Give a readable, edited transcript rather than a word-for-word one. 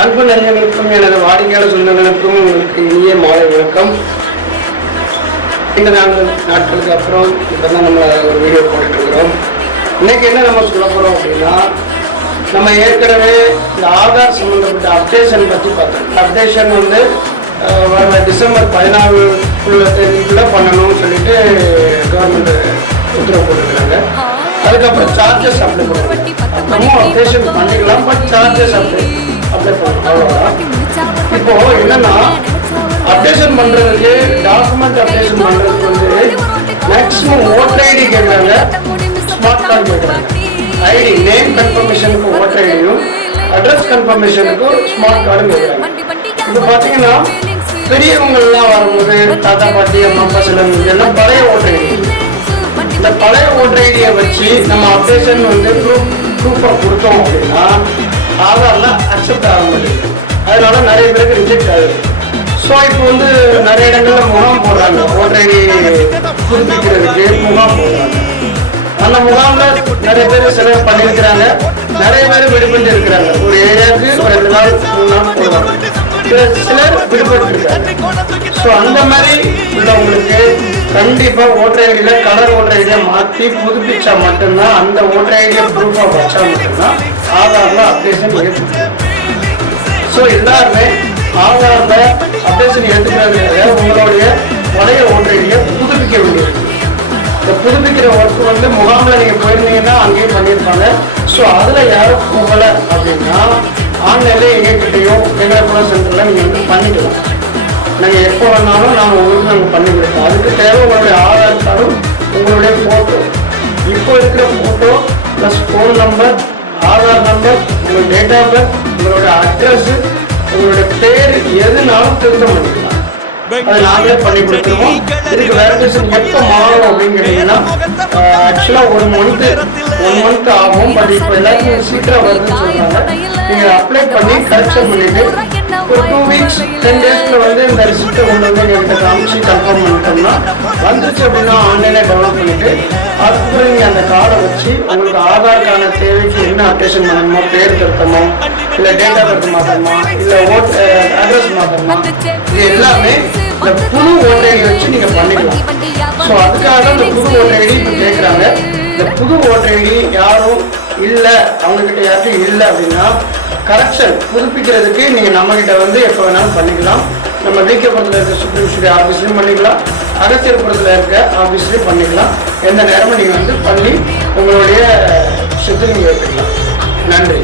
அன்பு நண்பர்களுக்கும் எனது வாடிக்கையாளர் சொந்தங்களுக்கும் உங்களுக்கு இனிய மாலை வணக்கம். இந்த 4 நாட்களுக்கு அப்புறம் இப்போ தான் நம்ம ஒரு வீடியோ போட்டுருக்கிறோம். இன்னைக்கு என்ன நம்ம சொல்ல போகிறோம் அப்படின்னா, நம்ம ஏற்கனவே இந்த ஆதார் சம்மந்தப்பட்ட அப்டேஷன் பற்றி பார்த்தோம். அப்டேஷன் வந்து டிசம்பர் 14 பண்ணணும்னு சொல்லிட்டு கவர்மெண்ட் உத்தரவு போட்டுருக்காங்க. அதுக்கப்புறம் சார்ஜஸ் அப்ளை பண்ணுவாங்க. அப்புறமும் அப்டேஷன் பண்ணிக்கலாம், பட் சார்ஜஸ் அப்ளை பண்ணணும், அவ்வளோதான். இப்போ என்னன்னா, அப்டேஷன் பண்ணுறதுக்கு டாக்குமெண்ட் அப்டேஷன் பண்ணுறதுக்கு வந்து மேக்ஸிமம் ஓட்டர் ஐடி கேட்குறாங்க, ஸ்மார்ட் கார்டு கேட்குறாங்க. ஐடி நேம் கன்ஃபர்மேஷனுக்கு ஓட்டர் ஐடியும், அட்ரஸ் கன்ஃபர்மேஷனுக்கு ஸ்மார்ட் கார்டும் கேட்குறாங்க. இப்போ பார்த்தீங்கன்னா பெரியவங்கள்லாம் வரும்போது தாத்தா பாட்டி அம்மா அப்பா சிலர் எல்லாம் பழைய ஓட்டர் ஐடி, இந்த பழைய ஓட்டர் ஐடியை வச்சு நம்ம அப்டேஷன் வந்து ப்ரூஃபாக கொடுத்தோம் அப்படின்னா ஆதாரில் அக்செப்ட் ஆக முடியுது. அதனால நிறைய பேருக்கு ரிஜெக்ட் ஆகுது. ஸோ இப்போ வந்து நிறைய இடங்களில் முகாம் போடுறாங்க, ஓட்டர் ஐடி புதுப்பிக்கிறதுக்கு முகாம் போடுறாங்க. அந்த முகாமில் நிறைய பேர் சிலர் பண்ணியிருக்கிறாங்க, நிறைய பேர் விடுபட்டு இருக்கிறாங்க. ஒரு ஏரியாவுக்கு 2 நாள் 3 நாள் போடுவாங்க, சிலர் விடுபட்டு இருக்காங்க. ஸோ அந்த மாதிரி உள்ளவங்களுக்கு கண்டிப்பாக ஓட்டர் ஐடியில் கலர் ஓட்டர் ஐடியை மாற்றி புதுப்பிச்சா மட்டும்தான், அந்த ஓட்டர் ஐடியை ப்ரூஃபாக வச்சா மட்டும்தான் ஆதாரில் அப்டேஷன் ஏற்றுக்கணும். ஸோ எல்லாருமே ஆதாரில் அப்டேஷன் ஏற்றுக்கிறதுக்காக உங்களுடைய பழைய ஓட்டர் ஐடியை புதுப்பிக்க வேண்டியிருக்கு. இந்த புதுப்பிக்கிற ஒர்க் வந்து முகாமில் நீங்கள் போயிருந்தீங்கன்னா அங்கேயும் பண்ணியிருப்பாங்க. ஸோ அதில் யாரும் போகலை அப்படின்னா ஆன்லைனில் எங்ககிட்டயோ எங்களை கூட சென்டரில் நீங்கள் வந்து பண்ணிக்கலாம். நாங்கள் எப்போ வேணாலும் உங்களுக்கு நாங்கள் பண்ணி கொடுப்போம். அதுக்கு தேவை உங்களுடைய ஆதார் கார்டும் உங்களுடைய ஃபோட்டோ, இப்போ இருக்கிற photo plus phone number, Aadhaar number, உங்களுடைய டேட் ஆஃப் பர்த், உங்களுடைய அட்ரஸ், உங்களுடைய பேர் எதுனாலும் திருத்த பண்ணிக்கலாம். அதை நாங்களே பண்ணி கொடுத்துருவோம். இதுக்கு வேலிடேஷன் எப்போ மாறும் அப்படின்னு கேட்டீங்கன்னா, ஆக்சுவலாக 1 மந்த் ஆகும். பட் இப்போ எல்லாத்தையும் சீக்கிரம் வருதுன்னு சொல்றாங்க. நீங்கள் அப்ளை பண்ணி கரெக்ஷன் பண்ணிட்டு ஒரு 2 வீக்ஸ் 10 டேஸ்ல வந்து இந்த ரிசிப்டை கொண்டு வந்து எங்கள்கிட்ட காமிச்சு கன்ஃபார்ம் பண்ணிட்டோம்னா வந்துச்சு அப்படின்னா ஆன்லைனில் டெவலப் பண்ணிட்டு அதுக்கப்புறம் நீங்கள் அந்த கார்டை வச்சு உங்களுக்கு ஆதாருக்கான தேவைக்கு என்ன அப்டேஷன் பண்ணணுமோ, பேர் திருத்தமோ, இல்லை டேட் ஆஃப் பர்த் மாற்றணுமா, இல்லை அட்ரஸ் மாற்றணுமா, இது எல்லாமே இந்த புது ஓட்டர் ஐடி வச்சு நீங்கள் பண்ணிக்கலாம். ஸோ அதுக்காக தான் இந்த புது ஓட்டர் ஐடி இப்போ கேட்குறாங்க. இந்த புது ஓட்டர் ஐடி யாரும் இல்லை, அவங்கக்கிட்ட யாருக்கும் இல்லை அப்படின்னா கரெக்ஷன் புதுப்பிக்கிறதுக்கு நீங்கள் நம்மகிட்ட வந்து எப்போ வேணாலும் பண்ணிக்கலாம். நம்ம விகேபுரத்தில் இருக்க சுப்ரீம் ஜுடிஷியரி ஆஃபீஸ்லையும் பண்ணிக்கலாம், அகஸ்தியர்புரத்தில் இருக்க ஆஃபீஸ்லையும் பண்ணிக்கலாம். எந்த நேரமும் நீங்கள் வந்து பண்ணி உங்களுடைய சித்து நீங்கள் ஏற்றுக்கலாம். நன்றி.